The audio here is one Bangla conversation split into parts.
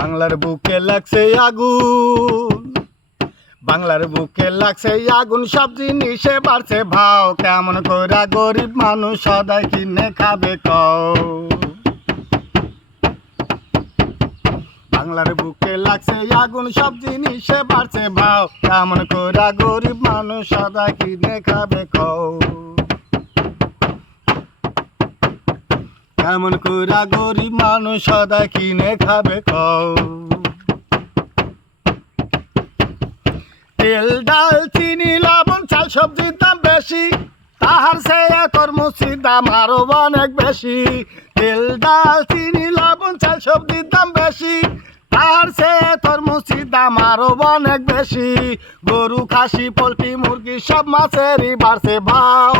বাংলার বুকে লাগছে আগুন। বাংলার বুকে লাগছে আগুন, সব জিনিসে বাড়ছে ভাও। কেমন কইরা গরিব মানুষ সদাই কিনে খাবে কও। বাংলার বুকে লাগছে আগুন, সব জিনিসে বাড়ছে ভাও। কেমন কইরা গরিব মানুষ সদাই কিনে খাবে কও। কেমন কইরা গরিব মানুষ সদা কিনে খাবে কও। তেল, ডাল, চিনি, লবণ, চাল, সবজির দাম বেশি। তাহার সে কর্মসির দাম আরও অনেক বেশি। তেল, ডাল, চিনি, লবণ, চাল, সবজির দাম বেশি। তাহার সে তরমুচির দাম আরও অনেক বেশি। গরু, খাসি, পোলট্রি, মুরগি সব মাছেরই বাড়ছে ভাও।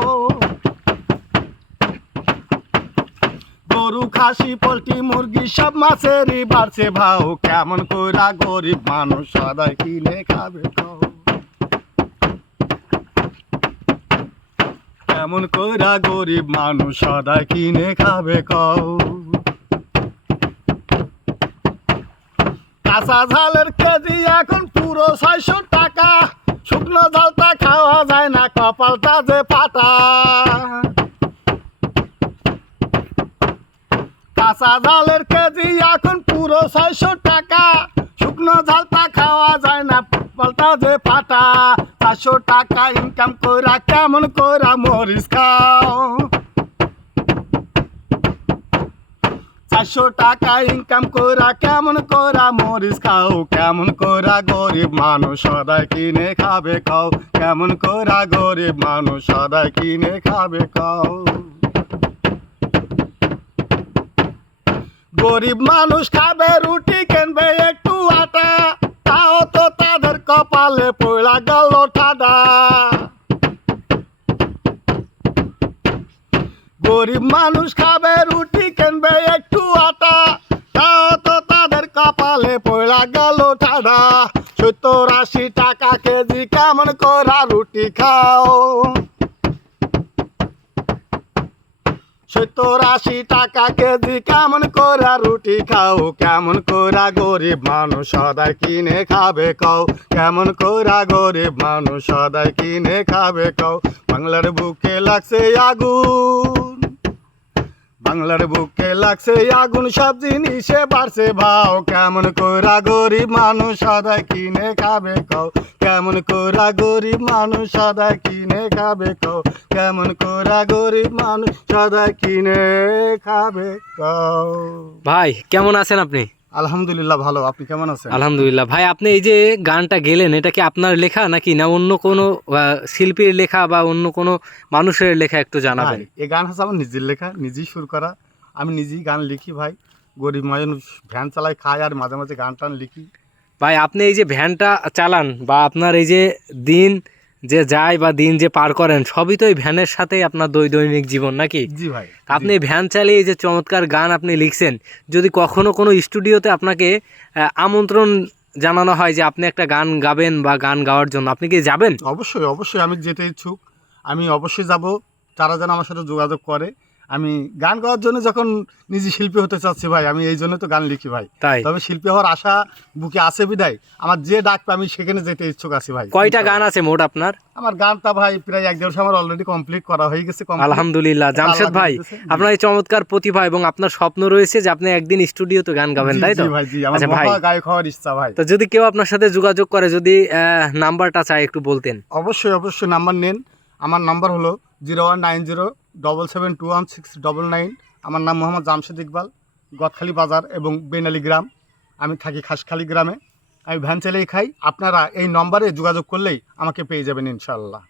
গরু, খাসি, পোলট্রি, মুরগি সব মাছেরই বাড়ছে ভাও। কেমন কইরা গরিব মানুষ সদাই কিনে খাবে কও? কেমন কইরা গরিব মানুষ সদাই কিনে খাবে কও কাঁচা ঝালের কেজি এখন পুরো ছয়শো টাকা। শুকনো ঝালটা খাওয়া যায় না, কপালটা যে পাতা। কাঁচা ঝালের কেজি এখন পুরো ছয়শো টাকা। শুকনো ঝালটা খাওয়া যায় না পাল্টা যে ফাটা। চারশো টাকা ইনকাম কইরা কেমন কইরা মরিস খাও। চারশো টাকা ইনকাম কইরা কেমন কইরা মরিস খাও, কেমন কইরা গরিব মানুষ সদাই কিনে খাবে খাও, কেমন কইরা গরিব মানুষ সদাই কিনে খাবে খাও। গরিব মানুষ খাবে, রুটি কিনবে একটু আটা। তাও তো তাদের কপালে পড়া গেল ঠাডা। গরিব মানুষ খাবে, রুটি কিনবে একটু আটা। তাও তো তাদের কপালে পড়া গেল ঠাডা। সত্তর আশি টাকা কেজি কেমন করা রুটি খাও। সত্তর আশি টাকা কেজি কেমন করা রুটি খাও? কেমন করা গরিব মানুষ সদাই কিনে খাবে কও? কেমন করা গরিব মানুষ সদাই কিনে খাবে কও? বাংলার বুকে লাগছে আগুন বাংলার বুকে লাগছে আগুন, সব জিনিসে বাড়ছে ভাও। কেমন করা গরিব মানুষ সদা কিনে খাবে কও? কেমন করা গরিব মানুষ সদা কিনে খাবে কও? কেমন করা গরিব মানুষ সদা কিনে খাবে কও? ভাই, কেমন আছেন আপনি? আলহামদুলিল্লাহ ভালো। আপনি কেমন আছেন? আলহামদুলিল্লাহ। ভাই আপনি এই যে গানটা গেলেন এটা কি আপনার লেখা নাকি না অন্য কোনো শিল্পীর লেখা বা অন্য কোনো মানুষের লেখা একটু জানাবেন? এই গান হচ্ছে আমার নিজের লেখা নিজেই সুর করা। আমি নিজেই গান লিখি ভাই। গরিব মানুষ ভ্যান চালাই খাই আর মাঝে মাঝে গান টান লিখি। ভাই আপনি এই যে ভ্যানটা চালান বা আপনার এই যে দিন যে যায় বা দিন যে পার করেন সবই তো এই ভ্যানের সাথেই আপনার দৈ দৈনিক জীবন নাকি? জি ভাই আপনি ভ্যান চালিয়ে যে চমৎকার গান আপনি লিখছেন যদি কখনো কোনো স্টুডিওতে আপনাকে আমন্ত্রণ জানানো হয় যে আপনি একটা গান গাবেন বা গান গাওয়ার জন্য আপনি কি যাবেন? অবশ্যই অবশ্যই আমি যেতে ইচ্ছুক। আমি অবশ্যই যাব তারা যেন আমার সাথে যোগাযোগ করে। আমি গান গাওয়ার জন্য যখন নিজে শিল্পী হতে চাচ্ছি ভাই আমি এই জন্য তো গান লিখি ভাই। তাই? তবে শিল্পী হওয়ার আশা বুকে আছে বিদায় আমার যে ডাকবে আমি সেখানে যেতে ইচ্ছুক আছি ভাই। কয়টা গান আছে মোট আপনার? আমার গানটা ভাই প্রায় এক দেড়শো আমার অলরেডি কমপ্লিট করা হয়ে গেছে। আলহামদুলিল্লাহ। জামশেদ ভাই আপনার এই চমৎকার প্রতিভা এবং আপনার স্বপ্ন রয়েছে যে আপনি একদিন স্টুডিওতে গান গাবেন তাই তো? ভাই জি আমার আচ্ছা ভাই। গায়ক হওয়ার ইচ্ছা ভাই। তো যদি কেউ আপনার সাথে যোগাযোগ করে যদি নাম্বারটা চায় একটু বলতেন। অবশ্যই অবশ্যই নাম্বার নেন। আমার নাম্বার হলো zero one nine zero double seven two one six double nine আমার নাম মোহাম্মদ জামশেদ ইকবাল, গদখালি বাজার এবং বেনালি গ্রাম। আমি থাকি খাসখালি গ্রামে। আমি ভ্যান চালিয়ে খাই। আপনারা এই নম্বরে যোগাযোগ করলেই আমাকে পেয়ে যাবেন ইনশাল্লাহ